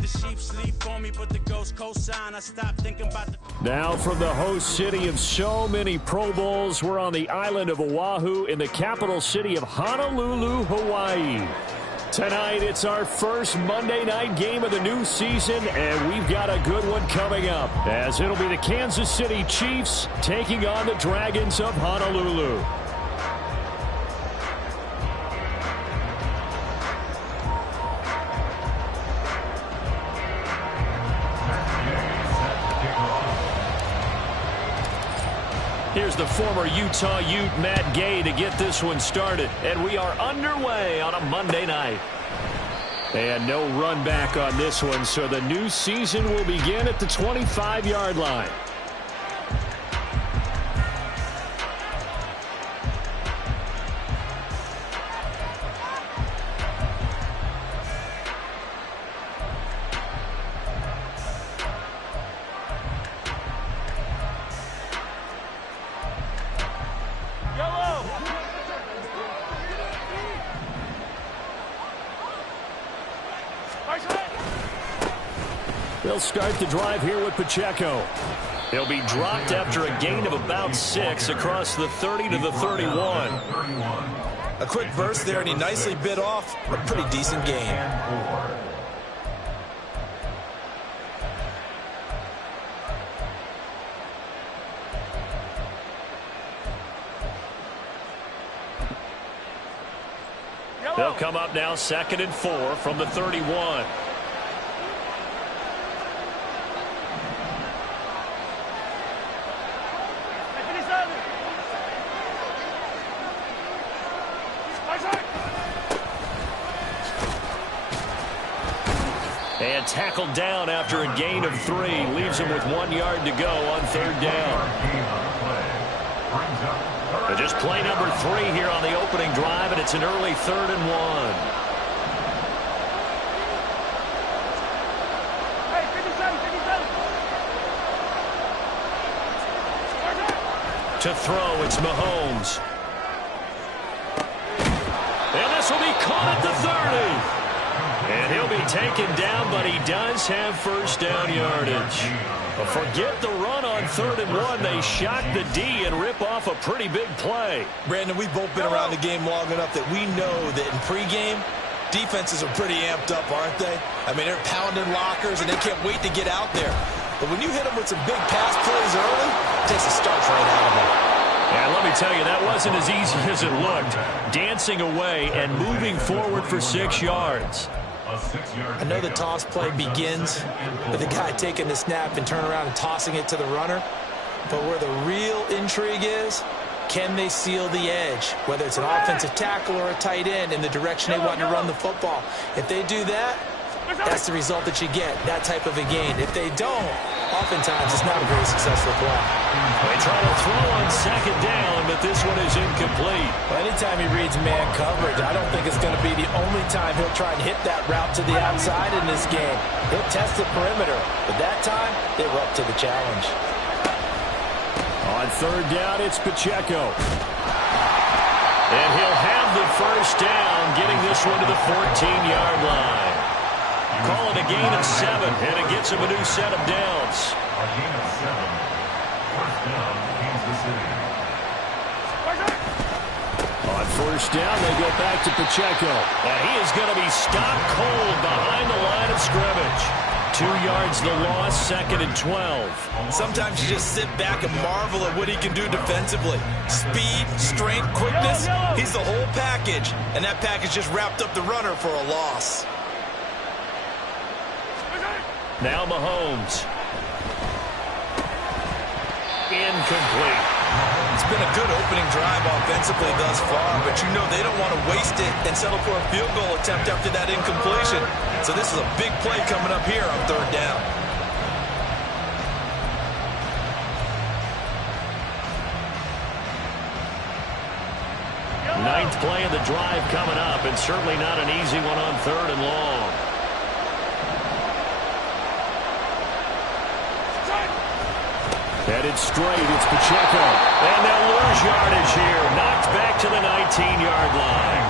The sheep sleep on me, but the ghost cosign. I stopped thinking about the... Now from the host city of so many Pro Bowls, we're on the island of Oahu in the capital city of Honolulu, Hawaii. Tonight, it's our first Monday night game of the new season, and we've got a good one coming up, as it'll be the Kansas City Chiefs taking on the Dragons of Honolulu. Here's the former Utah Ute, Matt Gay, to get this one started. And we are underway on a Monday night. And no run back on this one, so the new season will begin at the 25-yard line. They'll start the drive here with Pacheco. He'll be dropped after a gain of about 6 across the 30 to the 31. A quick burst there, and he nicely bit off a pretty decent gain. They'll come up now 2nd and 4 from the 31. And tackled down after a gain of 3. Leaves him with 1 yard to go on 3rd down. But just play number 3 here on the opening drive, and it's an early 3rd and 1. To throw, it's Mahomes. And this will be caught at the 30. And he'll be taken down, but he does have first down yardage. But forget the run on 3rd and 1. They shock the D and rip off a pretty big play. Brandon, we've both been around the game long enough that we know that in pregame, defenses are pretty amped up, aren't they? I mean, they're pounding lockers, and they can't wait to get out there. But when you hit them with some big pass plays early, it takes the starch right out of them. And let me tell you, that wasn't as easy as it looked. Dancing away and moving forward for 6 yards. I know the toss play begins with the guy taking the snap and turn around and tossing it to the runner. But where the real intrigue is, can they seal the edge? Whether it's an offensive tackle or a tight end in the direction they want to run the football. If they do that, that's the result that you get, that type of a gain. If they don't, oftentimes it's not a very successful play. They try to throw on 2nd down, but this one is incomplete. Well, anytime he reads man coverage, I don't think it's going to be the only time he'll try and hit that route to the outside in this game. He'll test the perimeter, but that time, they were up to the challenge. On 3rd down, it's Pacheco. And he'll have the first down, getting this one to the 14-yard line. Call it a gain of 7, and it gets him a new set of downs. A gain of 7. First down, Kansas City. On 1st down, they go back to Pacheco. And he is going to be stopped cold behind the line of scrimmage. 2 yards the loss, 2nd and 12. Sometimes you just sit back and marvel at what he can do defensively. Speed, strength, quickness, he's the whole package. And that package just wrapped up the runner for a loss. Now Mahomes. Incomplete. It's been a good opening drive offensively thus far, but you know they don't want to waste it and settle for a field goal attempt after that incompletion. So this is a big play coming up here on 3rd down. Ninth play of the drive coming up, and certainly not an easy one on 3rd and long. Headed straight, it's Pacheco. And they'll lose yardage here. Knocked back to the 19-yard line.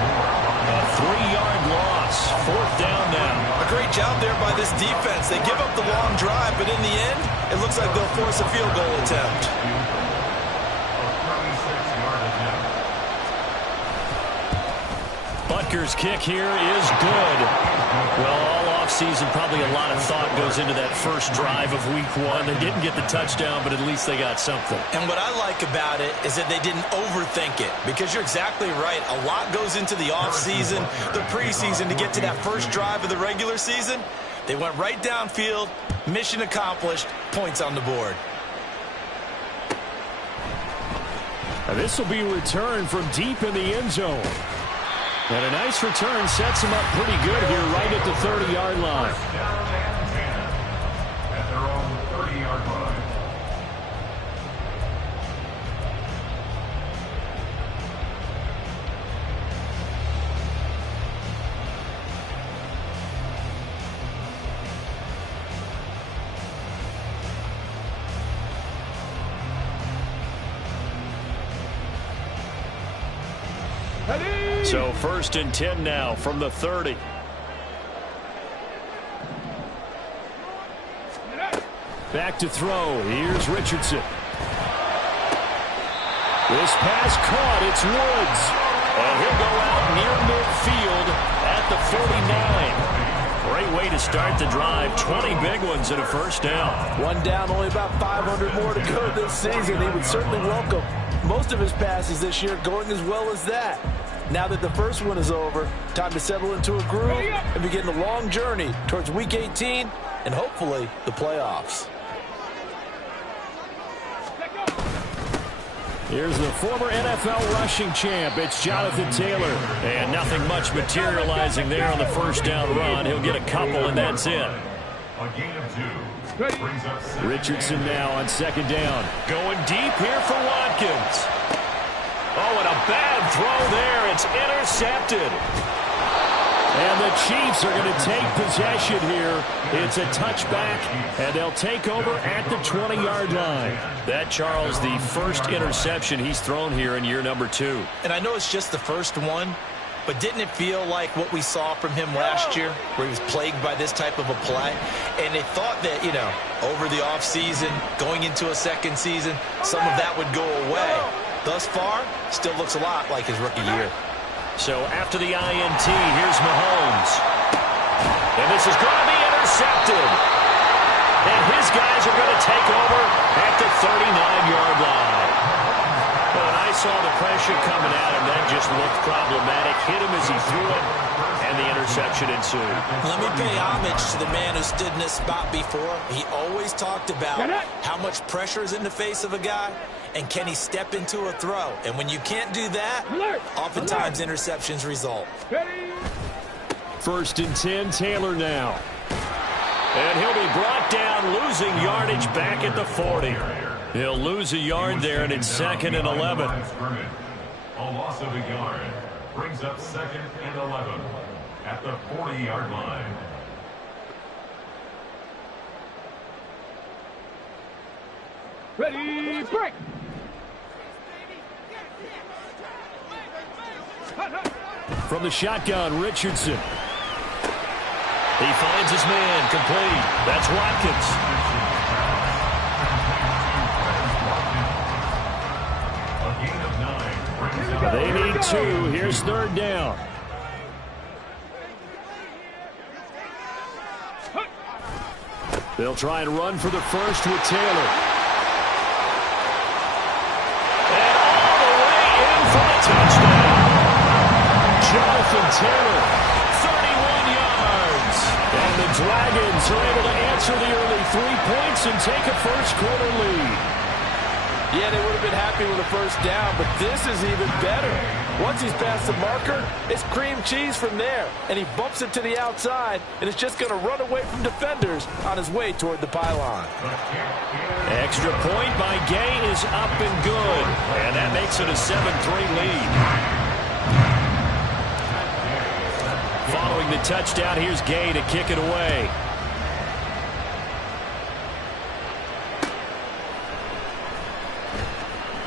A 3-yard loss. 4th down now. A great job there by this defense. They give up the long drive, but in the end, it looks like they'll force a field goal attempt. Butker's kick here is good. Well, all offseason, probably a lot of thought goes into that first drive of week one. They didn't get the touchdown, but at least they got something. And what I like about it is that they didn't overthink it, because you're exactly right. A lot goes into the offseason, the preseason, to get to that first drive of the regular season. They went right downfield, mission accomplished, points on the board. And this will be returned from deep in the end zone. And a nice return sets him up pretty good here right at the 30-yard line. At their own 30-yard line. So 1st and 10 now from the 30. Back to throw. Here's Richardson. This pass caught. It's Woods. And he'll go out near midfield at the 49. Great way to start the drive. 20 big ones and a first down. One down, only about 500 more to go this season. He would certainly welcome most of his passes this year going as well as that. Now that the first one is over, time to settle into a groove and begin the long journey towards Week 18 and hopefully the playoffs. Here's the former NFL rushing champ. It's Jonathan Taylor. And nothing much materializing there on the first down run. He'll get a couple, and that's it. A gain of 2. Brings up 7. Richardson now on 2nd down. Going deep here for Watkins. Oh, and a bad throw there. It's intercepted. And the Chiefs are going to take possession here. It's a touchback, and they'll take over at the 20-yard line. That, Charles, the first interception he's thrown here in year number 2. And I know it's just the first one, but didn't it feel like what we saw from him last year, where he was plagued by this type of a play? And they thought that, you know, over the offseason, going into a second season, some of that would go away. Thus far, still looks a lot like his rookie year. So after the INT, here's Mahomes. And this is going to be intercepted. And his guys are going to take over at the 39-yard line. When I saw the pressure coming at him, that just looked problematic. Hit him as he threw it, and the interception ensued. Let me pay homage to the man who stood in this spot before. He always talked about how much pressure is in the face of a guy, and can he step into a throw? And when you can't do that, oftentimes interceptions result. 1st and 10, Taylor now. And he'll be brought down, losing yardage back at the 40. He'll lose a yard there, and it's 2nd and 11. A loss of a yard brings up 2nd and 11 at the 40-yard line. Ready, break! From the shotgun, Richardson. He finds his man, complete. That's Watkins. A gain of 9 brings up They need 2. Here's 3rd down. They'll try and run for the first with Taylor. And all the way in for the touchdown. Jonathan Taylor, 31 yards. And the Dragons are able to answer the early 3 points and take a first-quarter lead. Yeah, they would have been happy with a first down, but this is even better. Once he's past the marker, it's cream cheese from there, and he bumps it to the outside, and it's just going to run away from defenders on his way toward the pylon. Extra point by Gay is up and good, and that makes it a 7-3 lead. Following the touchdown, here's Gay to kick it away.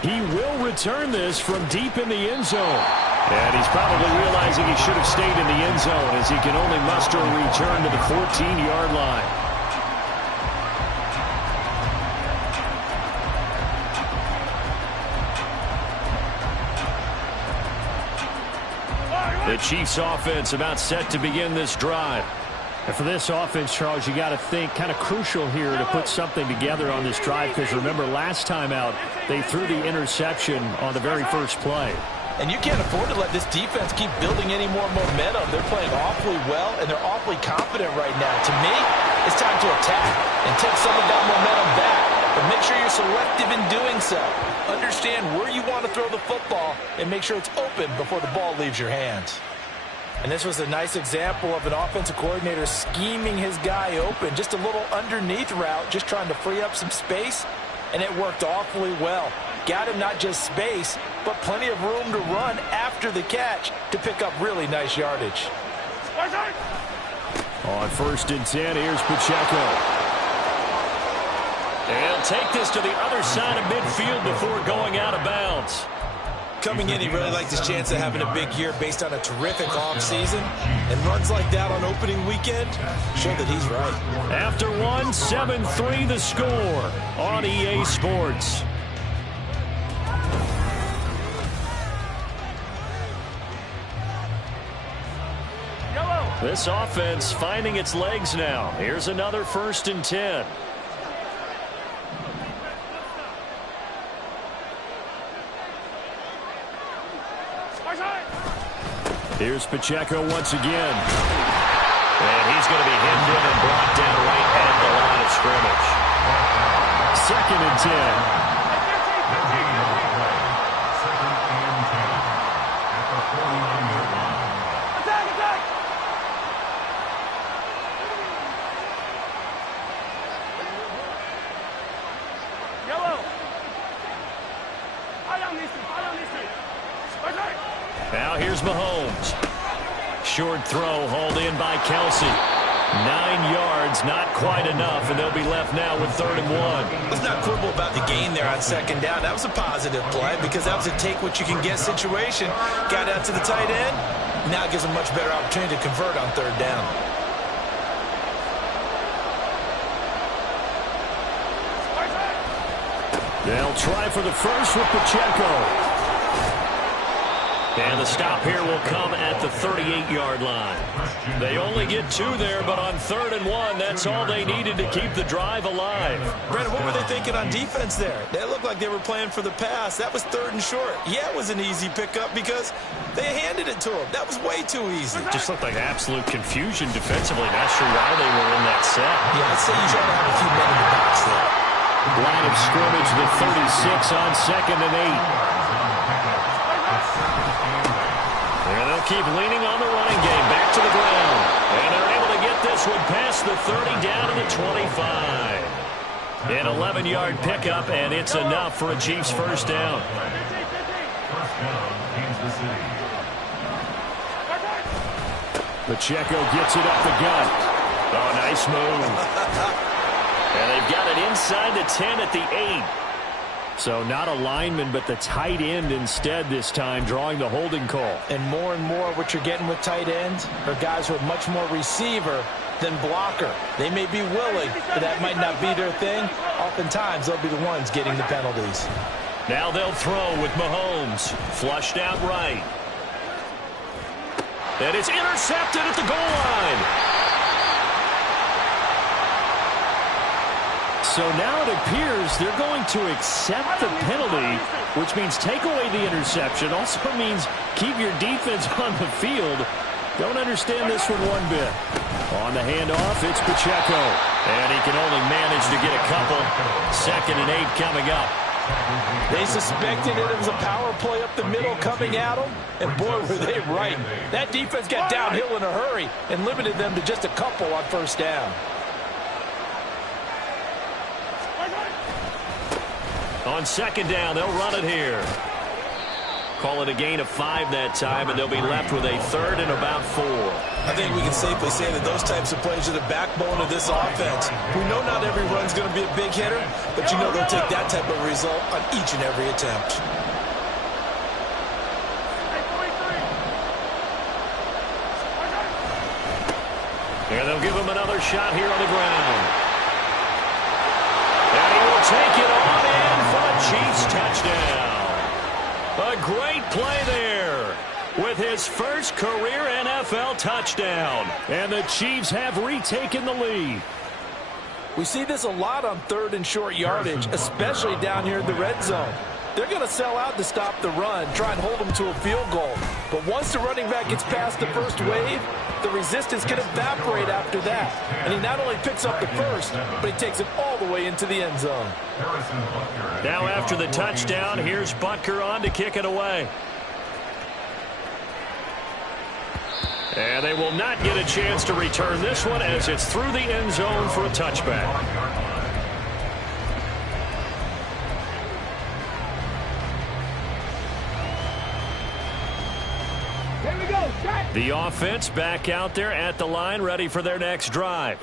He will return this from deep in the end zone. And he's probably realizing he should have stayed in the end zone as he can only muster a return to the 14-yard line. The Chiefs offense about set to begin this drive. And for this offense, Charles, you got to think kind of crucial here to put something together on this drive, because remember last time out they threw the interception on the very first play. And you can't afford to let this defense keep building any more momentum. They're playing awfully well, and they're awfully confident right now. To me, it's time to attack and take some of that momentum back. But make sure you're selective in doing so. Understand where you want to throw the football and make sure it's open before the ball leaves your hands. And this was a nice example of an offensive coordinator scheming his guy open. Just a little underneath route, just trying to free up some space, and it worked awfully well. Got him not just space, but plenty of room to run after the catch to pick up really nice yardage. On 1st and 10, here's Pacheco. And take this to the other side of midfield before going out of bounds. Coming in, he really liked his chance of having a big year based on a terrific offseason. And runs like that on opening weekend show that he's right. After one, 7-3 the score on EA Sports. This offense finding its legs now. Here's another 1st and 10. Here's Pacheco once again. And he's going to be hemmed in and brought down right at the line of scrimmage. 2nd and 10. At the 49-yard line. Attack! Yellow! Now here's Mahomes. Short throw hauled in by Kelsey. 9 yards, not quite enough, and they'll be left now with 3rd and 1. Let's not quibble about the gain there on 2nd down. That was a positive play because that was a take-what-you-can-get situation. Got out to the tight end. Now it gives them much better opportunity to convert on 3rd down. They'll try for the first with Pacheco. And the stop here will come at the 38-yard line. They only get 2 there, but on 3rd and 1, that's all they needed to keep the drive alive. Brandon, what were they thinking on defense there? They looked like they were playing for the pass. That was 3rd and short. Yeah, it was an easy pickup because they handed it to him. That was way too easy. Just looked like absolute confusion defensively. Not sure why they were in that set. Yeah, I'd say you try to have a few men in the box there. Line of scrimmage, the 36 on 2nd and 8. And they'll keep leaning on the running game. Back to the ground. And they're able to get this one past the 30 down to the 25. An 11-yard pickup, and it's enough for a Chiefs first down. First down, Kansas City. Pacheco gets it up the gut. Oh, nice move. And they've got it inside the 10 at the 8. So not a lineman, but the tight end instead this time, drawing the holding call. And more what you're getting with tight ends are guys who are much more receiver than blocker. They may be willing, but that might not be their thing. Oftentimes, they'll be the ones getting the penalties. Now they'll throw with Mahomes. Flushed out right. And it's intercepted at the goal line. So now it appears they're going to accept the penalty, which means take away the interception. Also means keep your defense on the field. Don't understand this one bit. On the handoff, it's Pacheco. And he can only manage to get a couple. 2nd and 8 coming up. They suspected it was a power play up the middle coming at them, and boy, were they right. That defense got downhill in a hurry and limited them to just a couple on 1st down. On 2nd down, they'll run it here. Call it a gain of 5 that time, and they'll be left with a 3rd and about 4. I think we can safely say that those types of plays are the backbone of this offense. We know not every run's going to be a big hitter, but you know they'll take that type of result on each and every attempt. shot here on the ground. And he will take it on in for the Chiefs touchdown. A great play there with his first career NFL touchdown. And the Chiefs have retaken the lead. We see this a lot on 3rd and short yardage, especially down here in the red zone. They're going to sell out to stop the run, try and hold them to a field goal. But once the running back gets past the first wave, the resistance can evaporate after that. And he not only picks up the first, but he takes it all the way into the end zone. Now after the touchdown, here's Butker on to kick it away. And they will not get a chance to return this one as it's through the end zone for a touchback. The offense back out there at the line, ready for their next drive.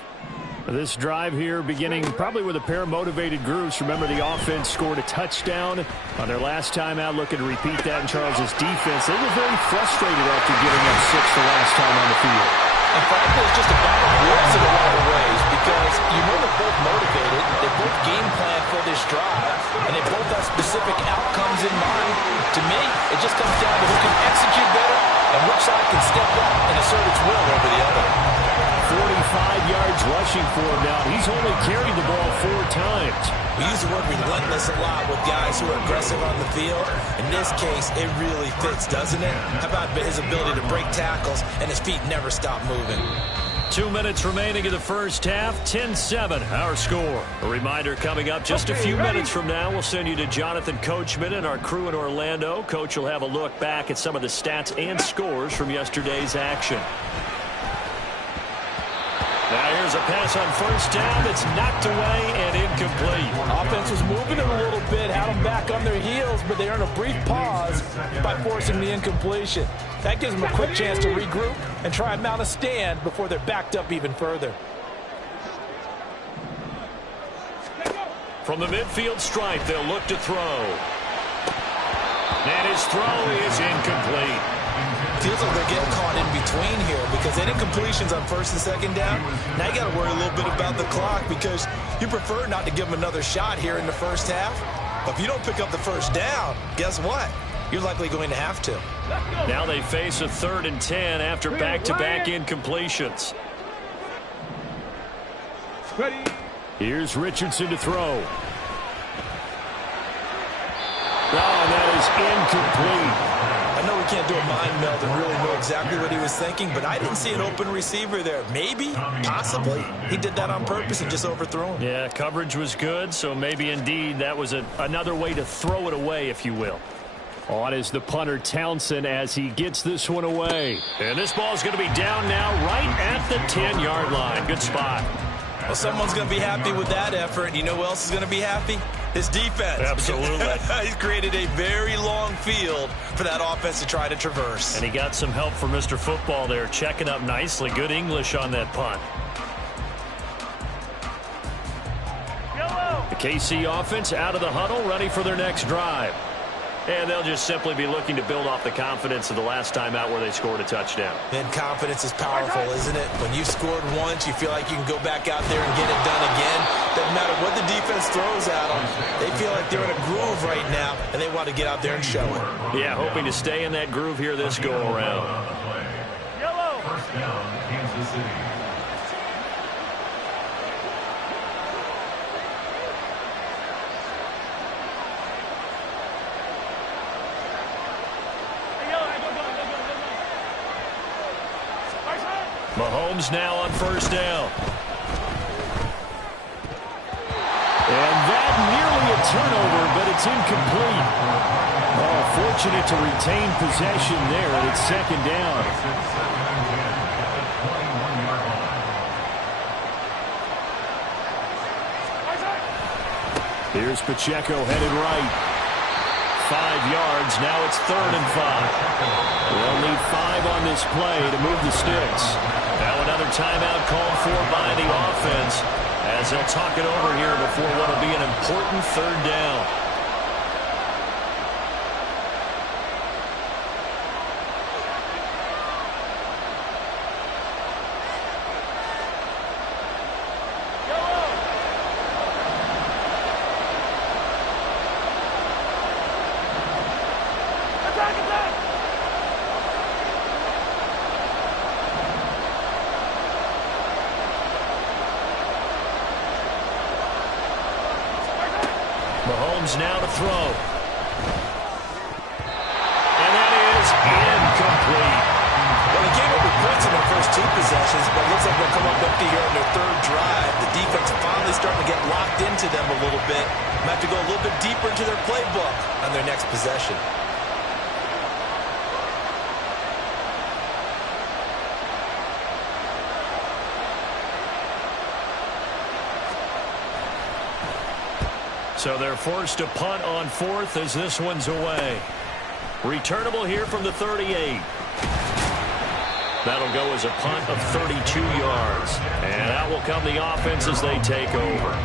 This drive here beginning probably with a pair of motivated groups. Remember, the offense scored a touchdown on their last time out, looking to repeat that in Charles's defense. They were very frustrated after giving up 6 the last time on the field. And frankly, it's just a battle of wills in a lot of ways because you know they're both motivated. They both game plan for this drive, and they both have specific outcomes in mind. To me, it just comes down to who can execute better and which side can step up and assert its will over the other. 45 yards rushing for him now. He's only carried the ball 4 times. We use the word relentless a lot with guys who are aggressive on the field. In this case, it really fits, doesn't it? How about his ability to break tackles and his feet never stop moving? 2 minutes remaining in the first half. 10-7 our score. A reminder coming up just a few minutes from now. We'll send you to Jonathan Coachman and our crew in Orlando. Coach will have a look back at some of the stats and scores from yesterday's action. Now here's a pass on first down that's knocked away and incomplete. Offense was moving it a little bit, had them back on their heels, but they earned a brief pause by forcing the incompletion. That gives them a quick chance to regroup and try and mount a stand before they're backed up even further. From the midfield stripe, they'll look to throw. And his throw is incomplete. Feels like they're getting caught in between here because they did completions on 1st and 2nd down. Now you got to worry a little bit about the clock because you prefer not to give them another shot here in the first half. But if you don't pick up the first down, guess what? You're likely going to have to. Now they face a 3rd and 10 after back-to-back incompletions. Here's Richardson to throw. Oh, that is incomplete. I know we can't do a mind meld and really know exactly what he was thinking, but I didn't see an open receiver there. Maybe, possibly, he did that on purpose and just overthrew him. Yeah, coverage was good, so maybe indeed that was another way to throw it away, if you will. On is the punter Townsend as he gets this one away. And this ball is going to be down now right at the 10-yard line. Good spot. Well, someone's going to be happy with that effort. You know who else is going to be happy? His defense. Absolutely. He's created a very long field for that offense to try to traverse. And he got some help from Mr. Football there, checking up nicely. Good English on that punt. The KC offense out of the huddle, ready for their next drive. And they'll just simply be looking to build off the confidence of the last time out where they scored a touchdown. And confidence is powerful, isn't it? When you scored once, you feel like you can go back out there and get it done again. Doesn't matter what the defense throws at them. They feel like they're in a groove right now, and they want to get out there and show it. Yeah, hoping to stay in that groove here this go-around. First down, Kansas City. Mahomes now on first down. And that nearly a turnover, but it's incomplete. Oh, fortunate to retain possession there, and it's 2nd down. Here's Pacheco headed right. 5 yards. Now it's 3rd and 5. They'll need 5 on this play to move the sticks. Now another timeout called for by the offense as they'll talk it over here before what will be an important 3rd down. Mahomes now to throw. And that is incomplete. Well, they gave up the points in their first 2 possessions, but it looks like they'll come up empty here on their 3rd drive. The defense finally starting to get locked into them a little bit. Might have to go a little bit deeper into their playbook on their next possession. So they're forced to punt on 4th as this one's away. Returnable here from the 38. That'll go as a punt of 32 yards. And out will come the offense as they take over.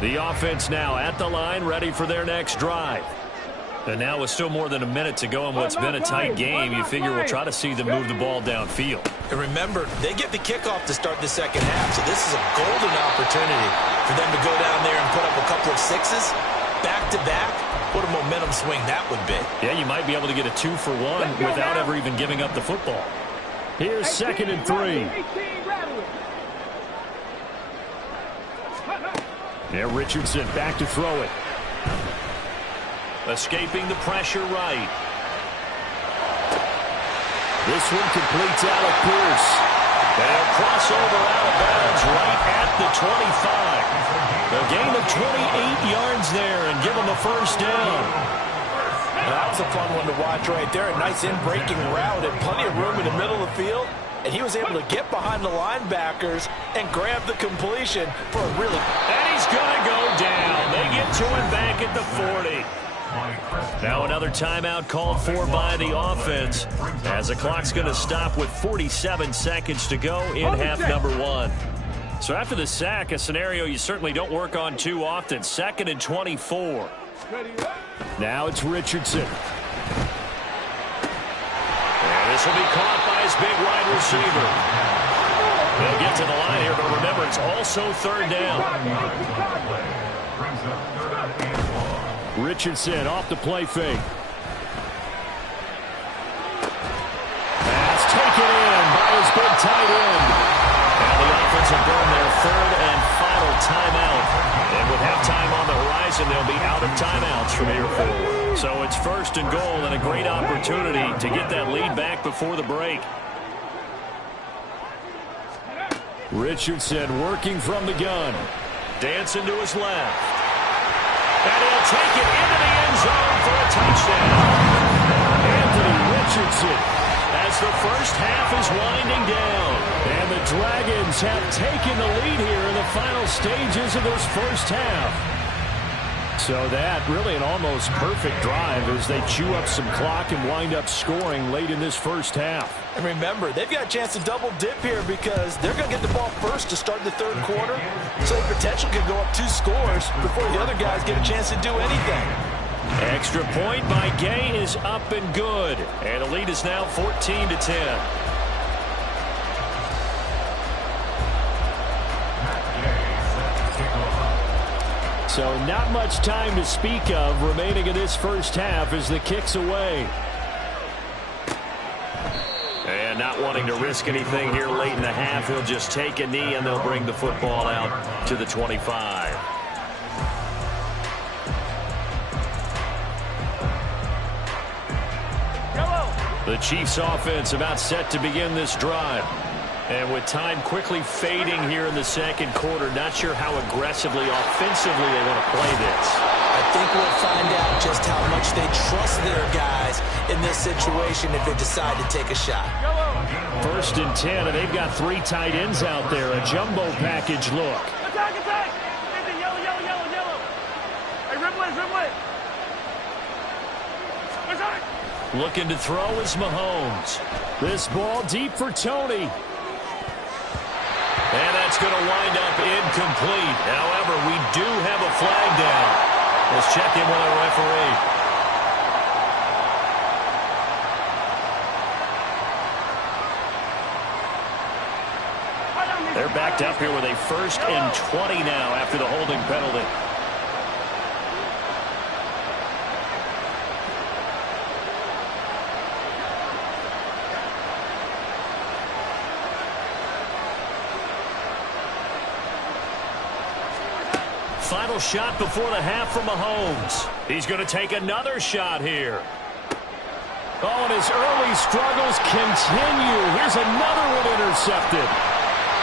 The offense now at the line, ready for their next drive. And now with still more than a minute to go in what's been a tight game, you figure we'll try to see them move the ball downfield. And remember, they get the kickoff to start the second half, so this is a golden opportunity for them to go down there and put up a couple of 6s back-to-back. What a momentum swing that would be. Yeah, you might be able to get a 2-for-1 without ever even giving up the football. Here's 2nd and 3. Yeah, Richardson back to throw it. Escaping the pressure right. This one completes out of Pierce. And a crossover out of bounds right at the 25. A gain of 28 yards there and give them a first down. That was a fun one to watch right there. A nice in-breaking route and plenty of room in the middle of the field. And he was able to get behind the linebackers and grab the completion for a really... And he's going to go down. They get to him back at the 40. Now another timeout called for by the offense as the clock's going to stop with 47 seconds to go in half number 1. So after the sack, a scenario you certainly don't work on too often. 2nd and 24. Now it's Richardson. And this will be caught by his big wide receiver. They'll get to the line here, but remember, it's also 3rd down. Richardson off the play fake. Pass taken in by his big tight end. And the offense will burn their 3rd and final timeout. And with halftime on the horizon, they'll be out of timeouts from here forward. So it's 1st and goal and a great opportunity to get that lead back before the break. Richardson working from the gun. Dancing to his left. And he'll take it into the end zone for a touchdown. Anthony Richardson as the first half is winding down. And the Dragons have taken the lead here in the final stages of this first half. So that really an almost perfect drive as they chew up some clock and wind up scoring late in this first half. And remember, they've got a chance to double dip here because they're going to get the ball first to start the 3rd quarter. So they potentially could go up 2 scores before the other guys get a chance to do anything. Extra point by Gay is up and good. And the lead is now 14-10. So not much time to speak of remaining in this first half as the kick's away. And not wanting to risk anything here late in the half, he'll just take a knee and they'll bring the football out to the 25. The Chiefs offense about set to begin this drive. And with time quickly fading here in the 2nd quarter, not sure how aggressively, offensively they want to play this. I think we'll find out just how much they trust their guys in this situation if they decide to take a shot. 1st and 10, and they've got 3 tight ends out there. A jumbo package look. Attack, attack! Yellow, yellow, yellow, yellow. Hey, red blitz, red blitz. Attack! Looking to throw is Mahomes. This ball deep for Tony. And that's going to wind up incomplete. However, we do have a flag down. Let's check in with our referee. They're backed up here with a 1st and 20 now after the holding penalty. final shot before the half from Mahomes. He's going to take another shot here. Oh, and his early struggles continue. Here's another one intercepted.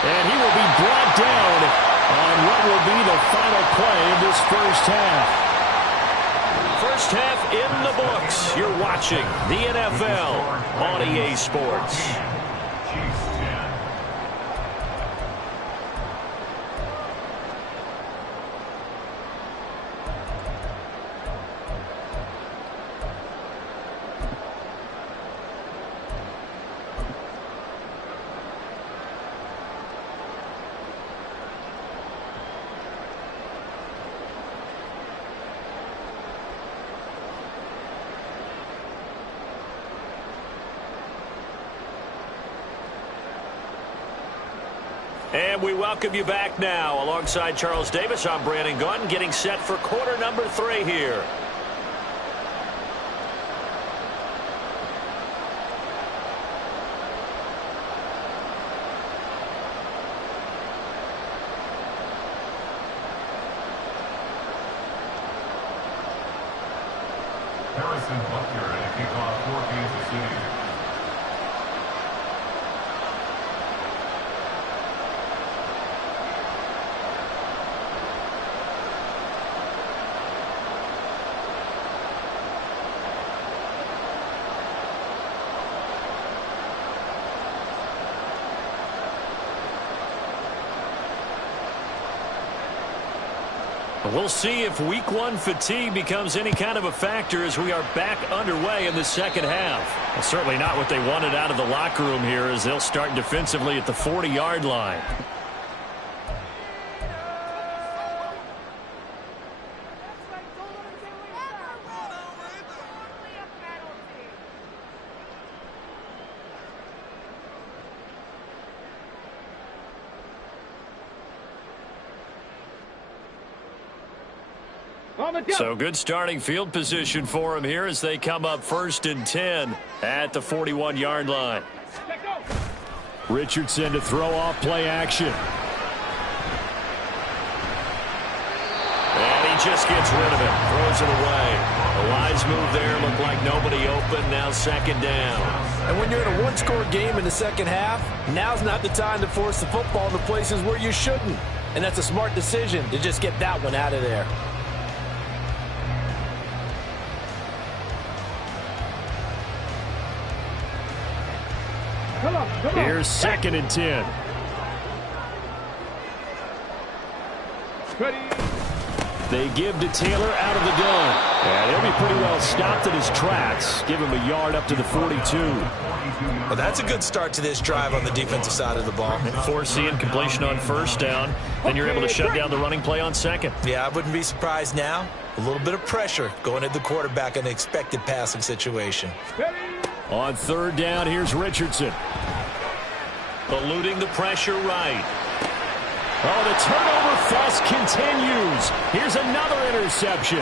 And he will be brought down on what will be the final play of this first half. First half in the books. You're watching the NFL on EA Sports. And we welcome you back now. Alongside Charles Davis, I'm Brandon Gaudin, getting set for quarter number 3 here. Harrison Butker and a kickoff for Kansas City. We'll see if week 1 fatigue becomes any kind of a factor as we are back underway in the second half. Well, certainly not what they wanted out of the locker room here as they'll start defensively at the 40-yard line. So good starting field position for him here as they come up 1st and 10 at the 41-yard line. Richardson to throw off play action. And he just gets rid of it. Throws it away. A wise move there. Looked like nobody open. Now 2nd down. And when you're in a one-score game in the second half, now's not the time to force the football into places where you shouldn't. And that's a smart decision to just get that one out of there. Here's 2nd and 10. They give to Taylor out of the gun. And he'll be pretty well stopped in his tracks. Give him a yard up to the 42. Well, that's a good start to this drive on the defensive side of the ball. Foreseeing completion on 1st down. Then you're able to shut down the running play on 2nd. Yeah, I wouldn't be surprised now. A little bit of pressure going at the quarterback in an expected passing situation. On 3rd down, here's Richardson. Eluding the pressure right. Oh, the turnover fuss continues. Here's another interception.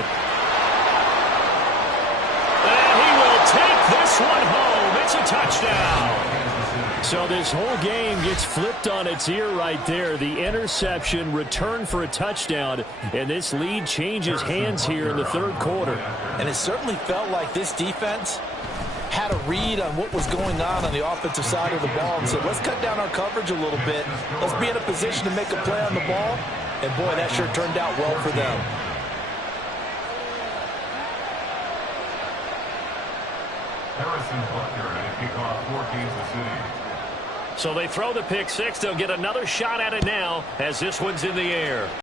And he will take this one home. It's a touchdown. So this whole game gets flipped on its ear right there. The interception, return for a touchdown, and this lead changes hands here in the 3rd quarter. And it certainly felt like this defense had a read on what was going on the offensive side of the ball and said, let's cut down our coverage a little bit. Let's be in a position to make a play on the ball. And, boy, that sure turned out well for them. Harrison Butker and a kickoff for Kansas City. So they throw the pick 6. They'll get another shot at it now as this one's in the air.